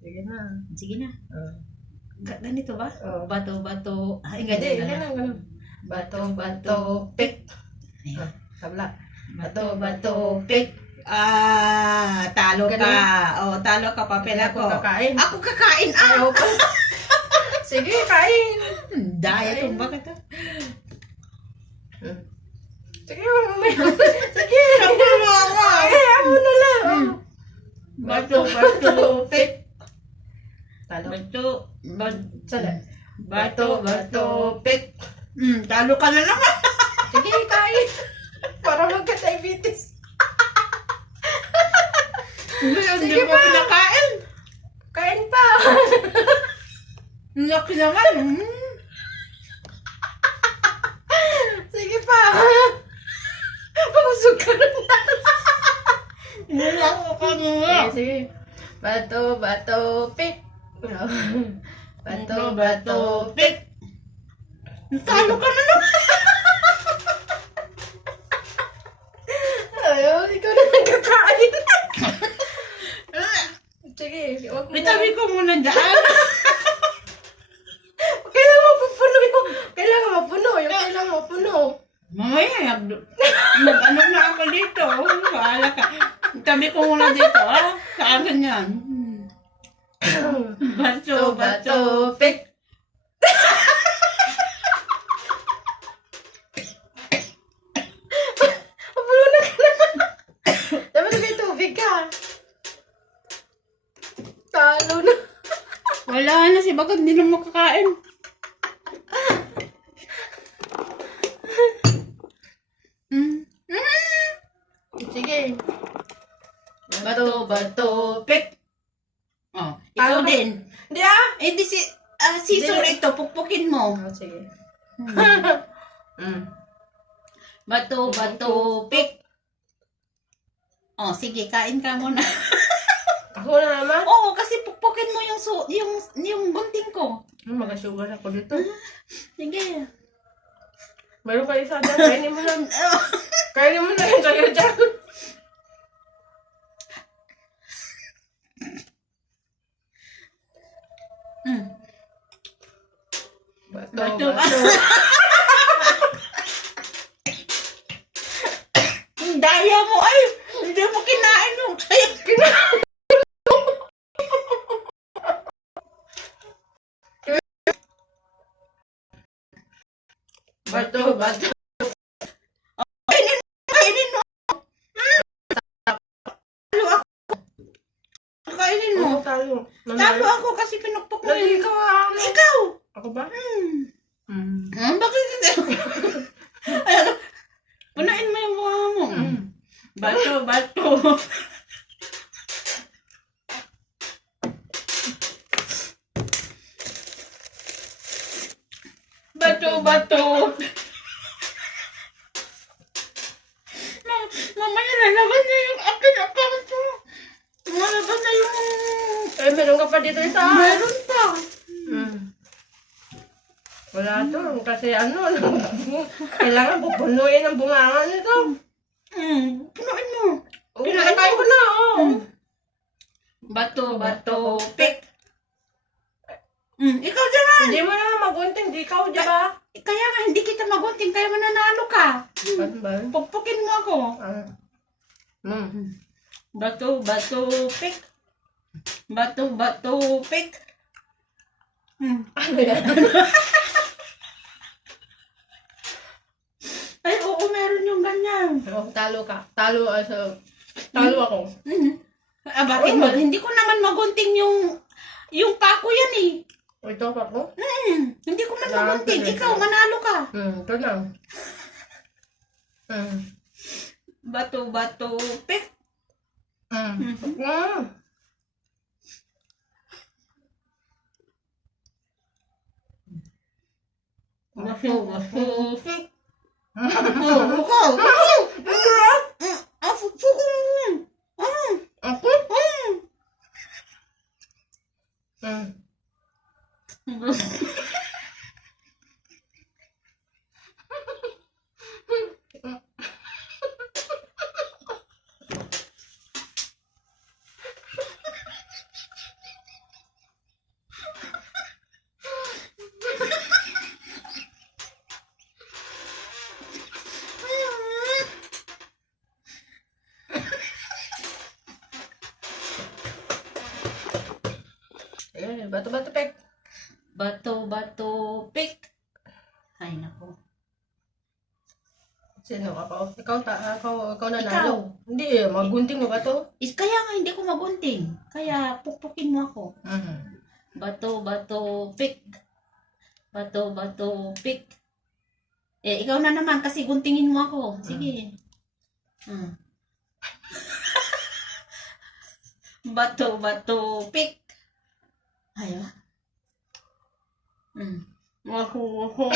Sige na. Sige na. Oh. Ganito ba? Oh. Bato-bato. Ay, Hindi, ganyan na. ganun. Bato-bato, pick. Ayan. Tabla. Bato-bato, pick. Talo ka. Ganun. Talo ka, papel Hindi ako. ako kakain. Ako kakain. Ayaw ko. Sige, kain. Daya itong bakit ah. Sige, mamaya. Sige. Sabi mo ako. Ay, ako na lang. Bato-bato, pick. Talo. Sada. Bato-bato, pick. Talo ka na naman. Sige, kain. Para magka-diabetes. Hindi Sige ko pa. pinakain. Kain pa. Laki naman. Sige pa. Pagusog ka na. Wala ko kanina. Sige. Bato-bato, pick. Bato-bato, pick. Talo ka na naman. Ayaw, ikaw na nagkakain. Sige, wag mo na. Itabi ko muna dyan. Kailangan mapupuno yung... Kailangan mapuno. Mamaya, nag-ano na ako dito. Bahala ka. Itabi ko muna dito, ah. Sa akin yan. Bato-bato. pick. Mapuno na ka na. Dapat may tubig ka. Talo na. Wala na si Bagat, hindi na makakain. Sige. Bato-bato, pick. Ikaw Talo ka. din. Hindi Eh, di si... scissor Hindi. ito, pukpukin mo. Sige. Bato-bato, pick. Sige, kain ka muna. Ako na naman. Oo, kasi pukpukin mo yung gunting ko. Mag-sugar ako dito. Sige. Meron ka isa dyan. Kainin mo lang. Kainin mo na yung sa'yo dyan. Bato. Daya mo ay! Hindi mo kinain yung sa'yo. Bato. Kainin mo! Talo ako. Kainin mo. Talo. Talo ako kasi pinukpok mo Lagi yun. ka. Ikaw! Ako ba? Bakit hindi? Ayan. Punain mo yung mukha mo. Bato. Bato. Mamaya lalabas na yung akin account mo. Lalabas na yung... Meron ka pa dito isa. Meron pa. Wala to. Kasi kailangan pupunuin ang bunganga nito. Punuin mo. Kinakain ko na, Bato, pick. Ikaw naman. Hindi mo na magunting, di ikaw, di ba? Kaya nga, hindi kita magunting, kaya mananalo ka. Ba't ba? Pukpukin mo ako. Bato, pick. Bato, pick. Ano yan? Ay, oo, meron yung ganyan. Talo ka. Talo ako. Bakit mo? Hindi ko naman magunting yung pako yan eh. Ito pa ko? Hindi ko man magunting. Ikaw, manalo ka. Ito na. Bato, pick. Bato, pick. Ako? Ay, bato-bato, pek. Bato, pick. Ay, nako. Sino ako? Ikaw nanalo. Hindi, magunting mo ba to? Kaya nga hindi ko magunting. Kaya pukpukin mo ako. Mhm. Bato, pick. Bato, pick. Eh, ikaw na naman kasi guntingin mo ako. Sige. Bato, pick. Ayaw. Ako. Ako.